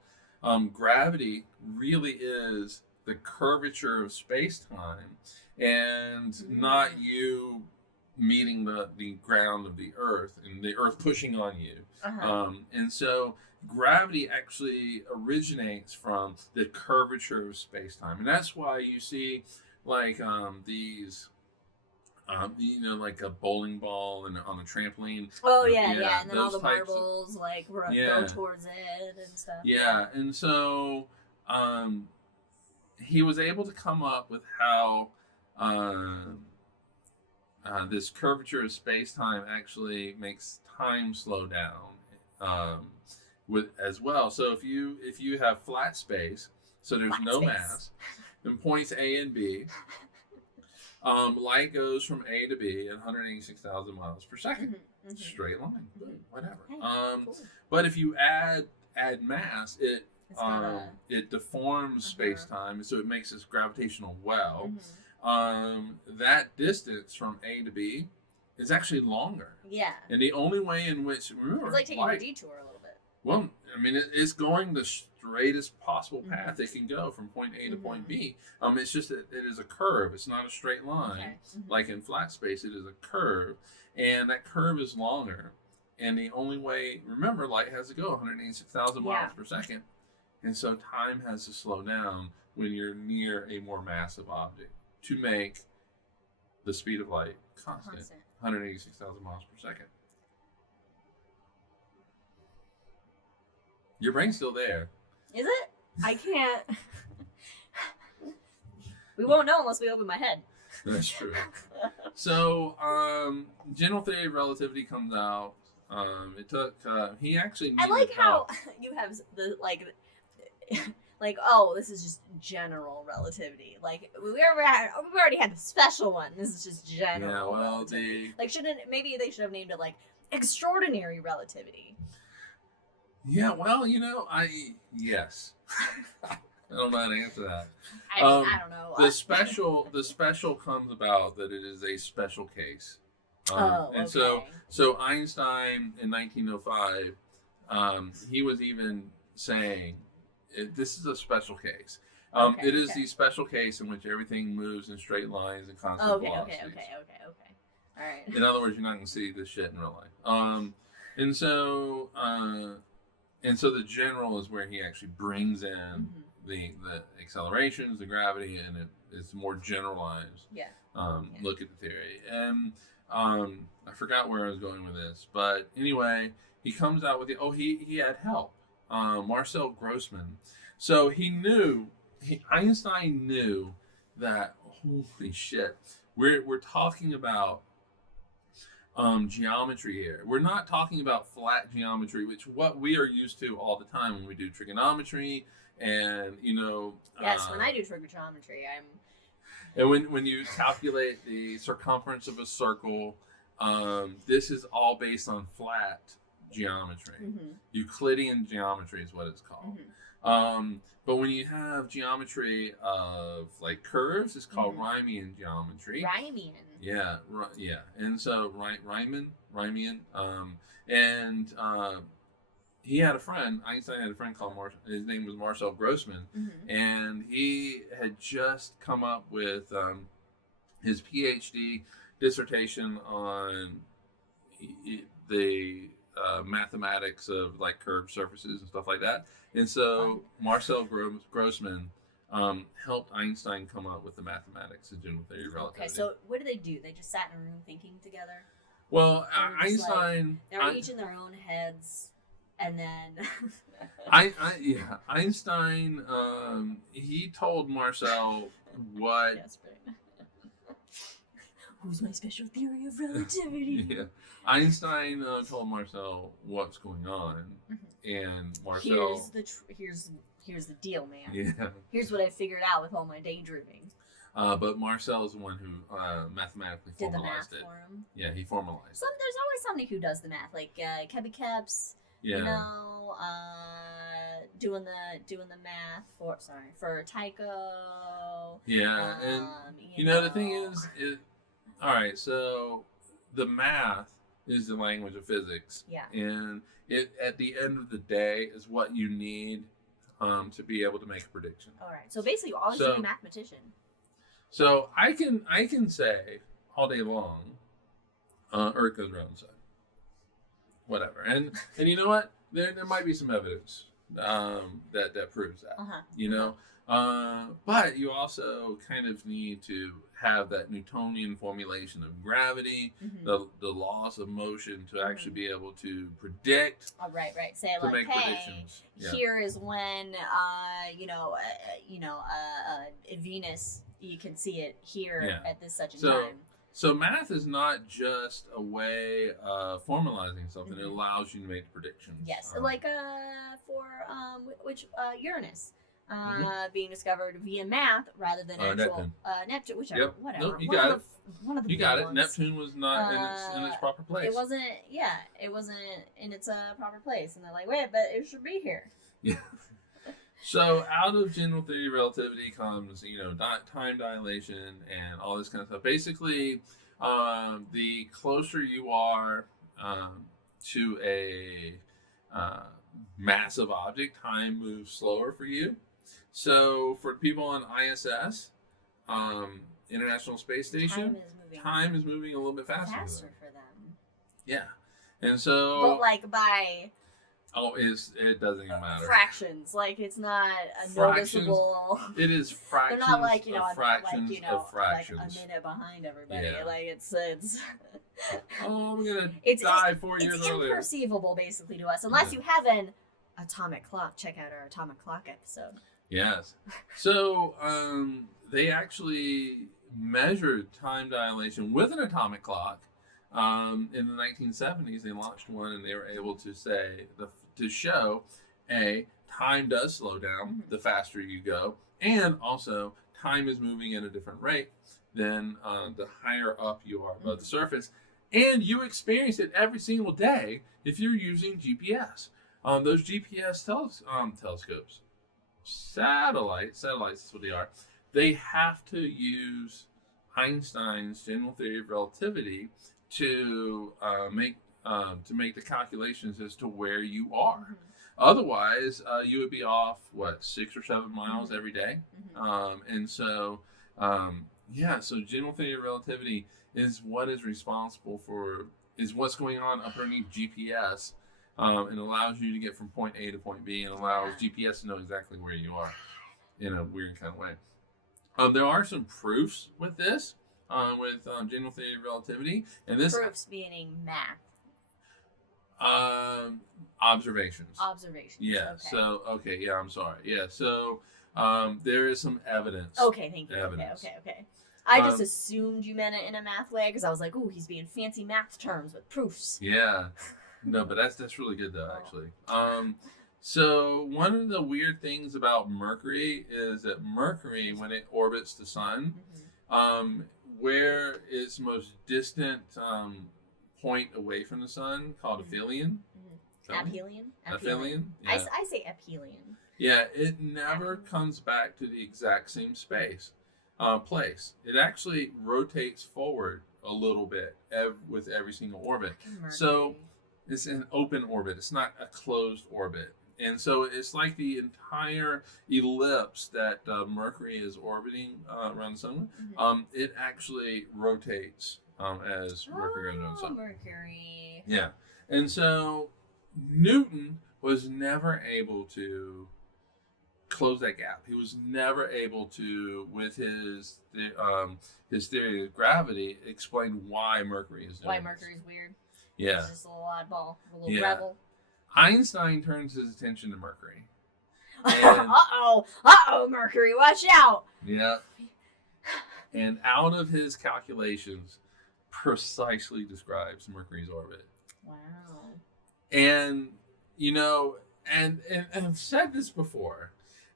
gravity really is the curvature of space-time, and not you meeting the ground of the Earth and the Earth pushing on you. And so gravity actually originates from the curvature of space-time, and that's why you see like these like a bowling ball and on a trampoline. Oh yeah, and then all the marbles go towards it and stuff. Yeah, and so he was able to come up with how this curvature of space-time actually makes time slow down as well. So if you have flat space, so there's no mass, then points A and B. Light goes from A to B at 186,000 miles per second. Straight line, whatever. Cool. But if you add mass, it deforms space-time, so it makes this gravitational well. That distance from A to B is actually longer. Yeah. And the only way in which, remember, it's like taking a detour a little bit. Well, I mean, it's going the straightest possible path it can go from point A to point B. It's just that it is a curve. It's not a straight line. Okay. Like in flat space, it is a curve. And that curve is longer. And the only way, remember, light has to go 186,000 miles per second. And so time has to slow down when you're near a more massive object to make the speed of light constant. 186,000 miles per second. Your brain's still there. Is it? I can't. We won't know unless we open my head. That's true. So, general theory of relativity comes out. It took. He actually. I like how you have the oh, this is just general relativity. Like we already had the special one. This is just general. Yeah. Well, relativity. Maybe they should have named it like extraordinary relativity. Yeah, well, yes. I don't know how to answer that. I don't know. The special comes about that it is a special case. And so Einstein in 1905, he was even saying, this is a special case. It is the special case in which everything moves in straight lines and constant velocities. Okay. All right. In other words, you're not going to see this shit in real life. And so the general is where he actually brings in the accelerations, the gravity, and it's more generalized. Yeah. Look at the theory. And I forgot where I was going with this, but anyway, he comes out with he had help. Marcel Grossman. So Einstein knew that, holy shit, we're talking about geometry here. We're not talking about flat geometry, which what we are used to all the time when we do trigonometry, and Yes, when I do trigonometry, And when you calculate the circumference of a circle, this is all based on flat geometry. Euclidean geometry is what it's called. But when you have geometry of like curves, it's called Riemann geometry. Riemann. Yeah, yeah. And so Riemann. And he had a friend. Einstein had a friend called his name was Marcel Grossman, and he had just come up with his PhD dissertation on the mathematics of like curved surfaces and stuff like that. And so Marcel Grossman helped Einstein come up with the mathematics of general theory of relativity. Okay, so what did they do? They just sat in a room thinking together? Well, Einstein... They were each in their own heads, and then... Einstein, he told Marcel what... Yes, right. Who's my special theory of relativity? Yeah. Einstein told Marcel what's going on, and Marcel... Here's the deal, man. Yeah. Here's what I figured out with all my daydreaming. But Marcel is the one who mathematically did formalized the math it. For him. Yeah, he formalized. There's always somebody who does the math, like Kebby Keps. Yeah. You know, doing the math for Tycho. Yeah, and you know the thing is, all right. So the math is the language of physics. Yeah. And it at the end of the day is what you need to be able to make a prediction. All right. So basically, all you need a mathematician. So I can say all day long, Earth goes around the sun. Whatever, and you know what? There might be some evidence that proves that. You know, but you also kind of need to have that Newtonian formulation of gravity, the laws of motion to actually be able to predict. Oh, right. Say like, hey, here is when Venus. You can see it here at this such a time. So math is not just a way of formalizing something; it allows you to make predictions. Yes, like for Uranus being discovered via math rather than actual Neptune, whichever, whatever. Nope, you got it. One of the you got it. ones. Neptune was not in its proper place. It wasn't. Yeah, it wasn't in its proper place, and they're like, wait, but it should be here. Yeah. So out of general theory of relativity comes, time dilation and all this kind of stuff. Basically, the closer you are to a massive object, time moves slower for you. So for people on ISS, International Space Station, time is moving a little bit faster for them. Yeah, and so but like by. Oh, it doesn't even matter. Fractions, like it's not a noticeable. It is fractions. They're not like fractions of fractions. Like a minute behind everybody. Yeah. Like it's. Oh, I'm gonna die 4 years earlier. It's imperceivable, basically, to us, unless you have an atomic clock. Check out our atomic clock episode. Yes. So they actually measured time dilation with an atomic clock. In the 1970s, they launched one, and they were able to show time does slow down the faster you go, and also time is moving at a different rate than the higher up you are above the surface, and you experience it every single day if you're using GPS. Those GPS telescopes, satellites is what they are. They have to use Einstein's general theory of relativity to make the calculations as to where you are. Otherwise, you would be off 6 or 7 miles every day. And so, so general theory of relativity is what is responsible is what's going on underneath GPS, and allows you to get from point A to point B, and allows GPS to know exactly where you are in a weird kind of way. There are some proofs with this. With general theory of relativity, and this proofs meaning math. Observations. Yeah. Okay. So I'm sorry. Yeah. So there is some evidence. Okay. Thank you. Okay. I just assumed you meant it in a math way because I was like, "Ooh, he's being fancy math terms with proofs." Yeah. No, but that's really good though, actually. So one of the weird things about Mercury is that Mercury, when it orbits the sun, where its most distant point away from the sun, called aphelion. Aphelion? Aphelion? Yeah. I say aphelion. Yeah, it never comes back to the exact same place. It actually rotates forward a little bit with every single orbit. So it's an open orbit. It's not a closed orbit. And so it's like the entire ellipse that Mercury is orbiting around the sun. It actually rotates as Mercury goes around the sun. Mercury. Yeah. And so Newton was never able to close that gap. He was never able to, with his theory of gravity, explain why Mercury is doing Mercury's weird. Yeah. It's just a little oddball, a little rebel. Einstein turns his attention to Mercury. Uh-oh, Mercury, watch out! Yeah. And out of his calculations, precisely describes Mercury's orbit. Wow. And, you know, and I've said this before,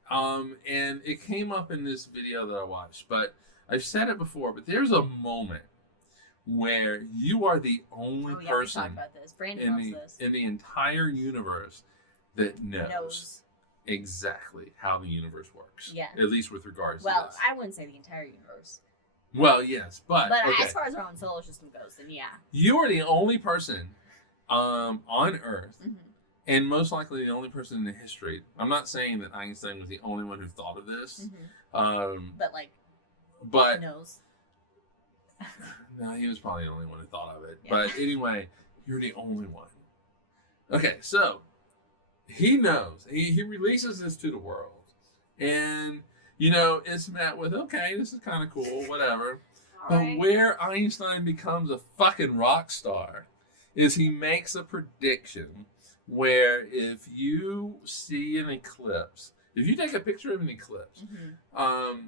and it came up in this video that I watched, but I've said it before, but there's a moment where you are the only person in the entire universe that knows exactly how the universe works. Yeah. At least with regards to this. Well, I wouldn't say the entire universe. Well, yes, but as far as our own solar system goes, then yeah. You are the only person on Earth, and most likely the only person in the history. I'm not saying that Einstein was the only one who thought of this. But knows. No, he was probably the only one who thought of it. Yeah. But anyway, you're the only one. Okay, so he knows. He releases this to the world. And, you know, it's met with, okay, this is kind of cool, whatever. But where Einstein becomes a fucking rock star is he makes a prediction where if you see an eclipse, if you take a picture of an eclipse, all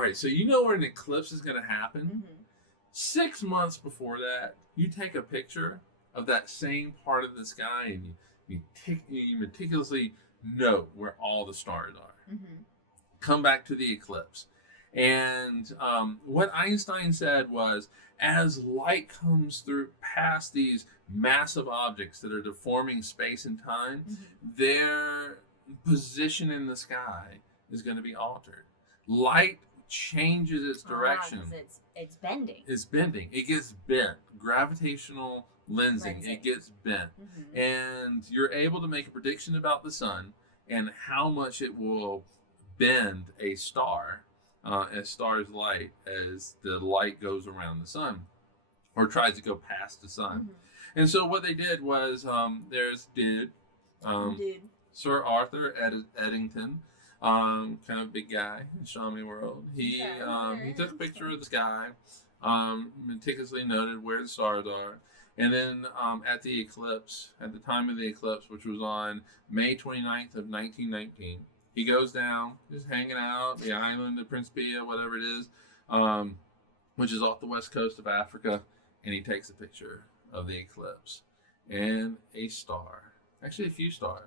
right, so you know where an eclipse is going to happen. 6 months before that, you take a picture of that same part of the sky and you meticulously note where all the stars are. Come back to the eclipse. And what Einstein said was, as light comes through past these massive objects that are deforming space and time, their position in the sky is going to be altered. Light changes its direction. It's bending. It's bending. It gets bent. Gravitational lensing. It gets bent. And you're able to make a prediction about the sun and how much it will bend a star's light as the light goes around the sun or tries to go past the sun. And so what they did was there's Sir Arthur Eddington, kind of big guy in astronomy world. He took a picture of the sky, meticulously noted where the stars are, and then at the time of the eclipse, which was on May 29th of 1919, he goes down, just hanging out, the island of Principia, whatever it is, which is off the west coast of Africa, and he takes a picture of the eclipse and a star. Actually, a few stars.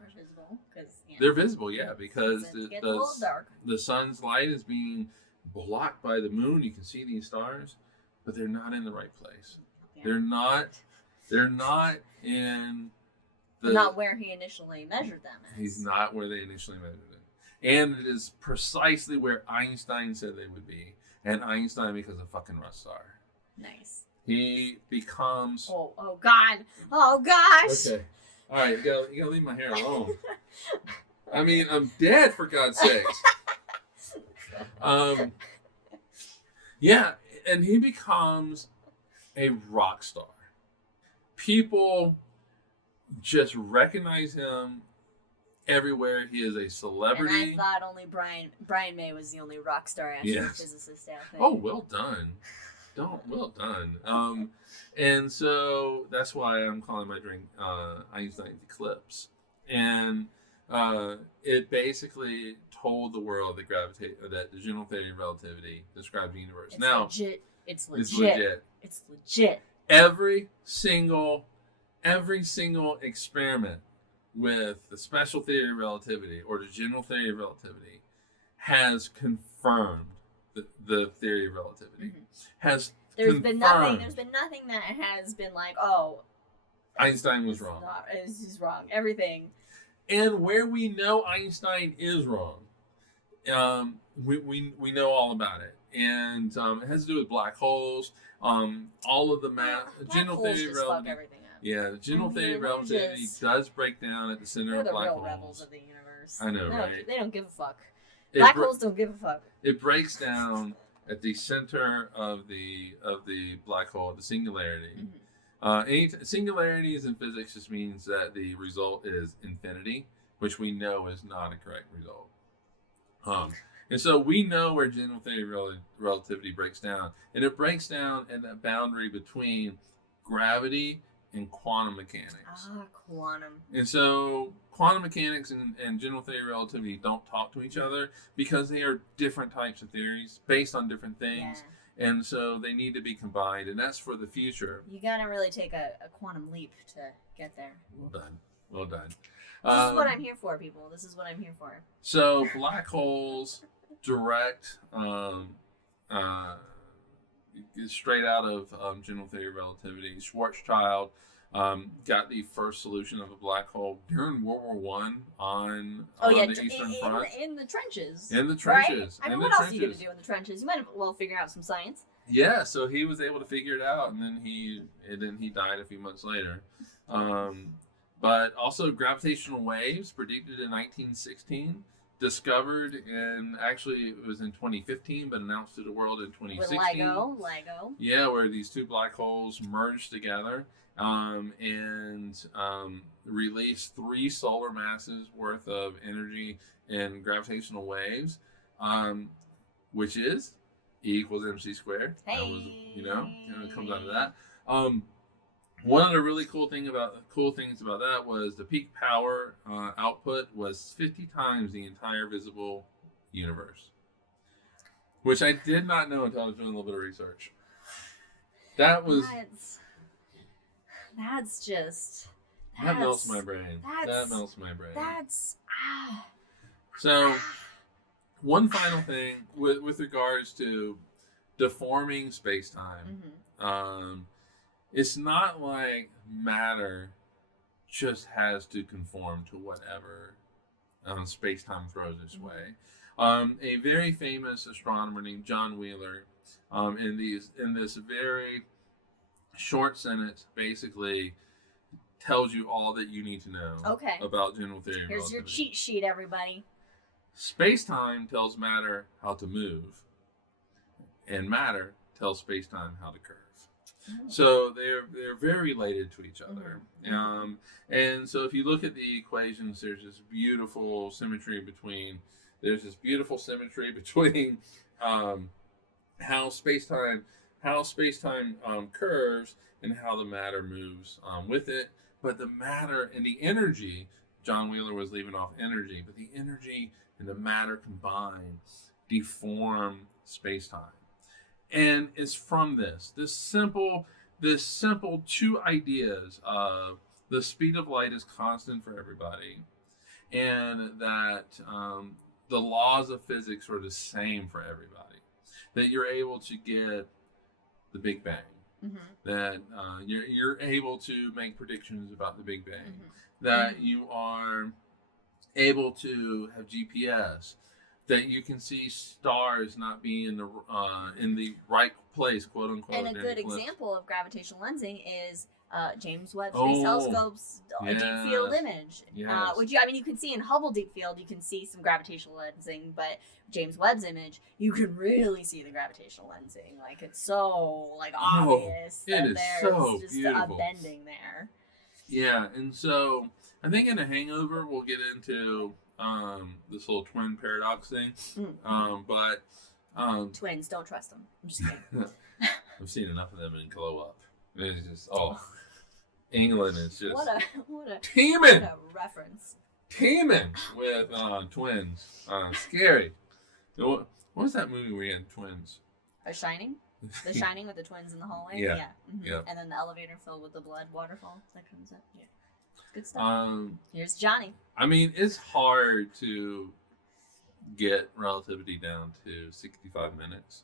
They're visible, yeah, because the sun's light is being blocked by the moon. You can see these stars, but they're not in the right place. Yeah. They're not in not where he initially measured them. He's not where they initially measured them. And it is precisely where Einstein said they would be. And Einstein becomes a fucking rock star. Nice. He becomes... Oh God. Oh, gosh. Okay. All right, you gotta leave my hair alone. I mean, I'm dead, for God's sakes. Yeah, and he becomes a rock star. People just recognize him everywhere. He is a celebrity. And I thought only Brian May was the only rock star astrophysicist out there. Oh, well done. Well done. And so that's why I'm calling my drink Einstein's Eclipse. And it basically told the world that the general theory of relativity describes the universe. It's legit. Every single experiment with the special theory of relativity or the general theory of relativity has confirmed the theory of relativity. There's been nothing that has been like, oh, Einstein was wrong. He's wrong. Everything. And where we know Einstein is wrong, we know all about it. And it has to do with black holes, all of the math, general theory of relativity. Yeah, the general theory of relativity does break down at the center of black holes. They're the real rebels of the universe. I know, right? They don't give a fuck. Black holes don't give a fuck. It breaks down at the center of the black hole, the singularity. Singularities in physics just means that the result is infinity, which we know is not a correct result. And so we know where general theory of relativity breaks down, and it breaks down at that boundary between gravity and quantum mechanics. Quantum. And so quantum mechanics and general theory of relativity don't talk to each other because they are different types of theories based on different things. Yeah. And so they need to be combined, and that's for the future. You gotta really take a quantum leap to get there. Well done. This is what I'm here for, people. This is what I'm here for. So black holes, direct, straight out of general theory of relativity. Schwarzschild got the first solution of a black hole during World War I on the Eastern Front. In the trenches. In the trenches. Right? I mean, what else are you going to do in the trenches? You might have figure out some science. Yeah, so he was able to figure it out, and then he died a few months later. But also gravitational waves predicted in 1916. Discovered actually it was in 2015, but announced to the world in 2016. With LIGO. Yeah, where these two black holes merged together and released 3 solar masses worth of energy in gravitational waves, which is E equals mc squared. Hey. That was, it comes out of that. One of the really cool things about that was the peak power output was 50 times the entire visible universe, which I did not know until I was doing a little bit of research. That melts my brain. That melts my brain. So, one final thing with regards to deforming space-time. It's not like matter just has to conform to whatever space-time throws its way. A very famous astronomer named John Wheeler, in this very short sentence, basically tells you all that you need to know about general theory of relativity. Here's your cheat sheet, everybody. Space-time tells matter how to move, and matter tells space-time how to curve. So they're very related to each other. And so if you look at the equations, there's this beautiful symmetry between how space-time curves and how the matter moves with it. But the matter and the energy, John Wheeler was leaving off energy, but the energy and the matter combined deform space-time. And it's from this simple 2 ideas of the speed of light is constant for everybody, and that the laws of physics are the same for everybody, that you're able to get the Big Bang, that you're able to make predictions about the Big Bang, that you are able to have GPS, that you can see stars not being in the right place, quote unquote. And a good example of gravitational lensing is James Webb Space Telescope's deep field image. Which you can see in Hubble Deep Field, you can see some gravitational lensing, but James Webb's image, you can really see the gravitational lensing. Like, it's so obvious that there's just a bending there. Yeah, and so I think in The Hangover we'll get into this little twin paradox thing. But twins, don't trust them. I'm just kidding. I've seen enough of them in Glow Up. It's just England is just what a teaming. What a reference. Teaming with twins. Scary. What was that movie where you had twins? The Shining? The Shining with the twins in the hallway? Yeah. And then the elevator filled with the blood waterfall that comes up. Yeah. Good stuff. Here's Johnny. I mean, it's hard to get relativity down to 65 minutes.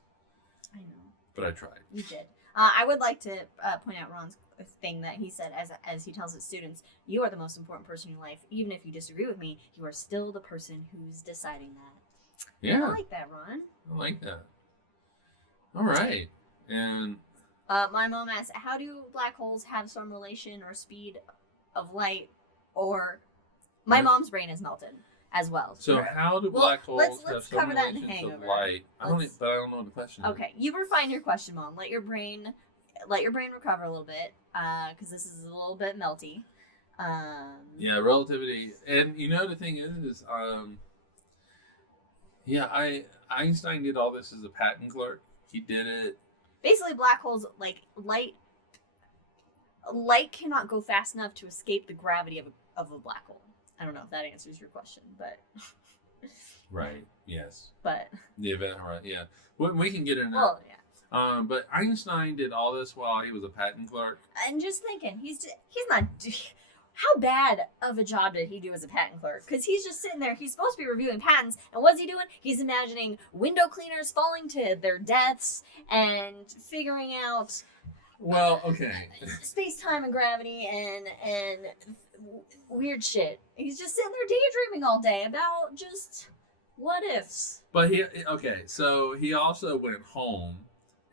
I know. But I tried. You did. I would like to point out Ron's thing that he said as he tells his students, you are the most important person in your life. Even if you disagree with me, you are still the person who's deciding that. Yeah. I like that, Ron. I like that. All right. And my mom asked, how do black holes have some relation or speed of light? Or my mom's brain is melted as well. So how do black holes have some cover that in relation to Hangover. light? I don't know what the question is. Okay, you refine your question, Mom. Let your brain recover a little bit, because this is a little bit melty. Yeah, relativity, and the thing is, Einstein did all this as a patent clerk. He did it. Basically, black holes, like light cannot go fast enough to escape the gravity of a black hole. I don't know if that answers your question, but right. Yes. But the event, right? Yeah. We can get into that. Well, yeah. But Einstein did all this while he was a patent clerk. And just thinking, he's not. How bad of a job did he do as a patent clerk? Because he's just sitting there. He's supposed to be reviewing patents, and what's he doing? He's imagining window cleaners falling to their deaths and figuring out. Well, okay. Space, time, and gravity, and weird shit. He's just sitting there daydreaming all day about just what ifs. But so he also went home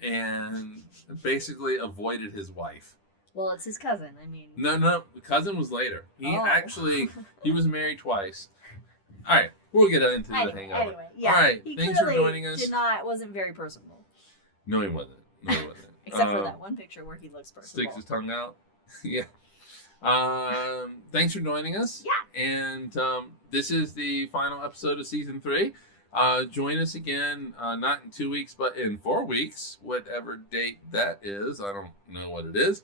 and basically avoided his wife. Well, it's his cousin. I mean. No, the cousin was later. He was married twice. All right, we'll get into the hangover. Anyway, yeah. All right, he thanks for joining us. Wasn't very personable. No, he wasn't. Except for that one picture where he looks personable. Sticks his tongue out. Yeah. Thanks for joining us. Yeah. And this is the final episode of season 3. Join us again, not in 2 weeks, but in 4 weeks, whatever date that is. I don't know what it is.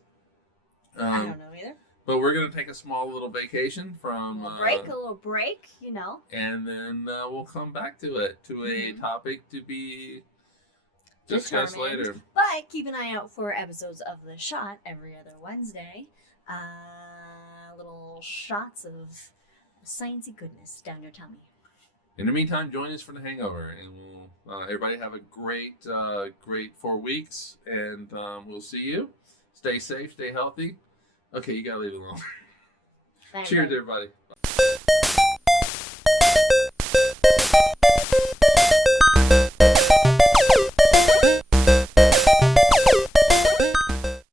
I don't know either. But we're going to take a small little vacation from... a little break, And then we'll come back to it, to a topic to be discussed later. But keep an eye out for episodes of The Shot every other Wednesday. Little shots of sciencey goodness down your tummy. In the meantime, join us for the hangover, and we'll everybody have a great 4 weeks, and we'll see you. Stay safe, stay healthy. Okay, you gotta leave it alone. Cheers, everybody. Bye.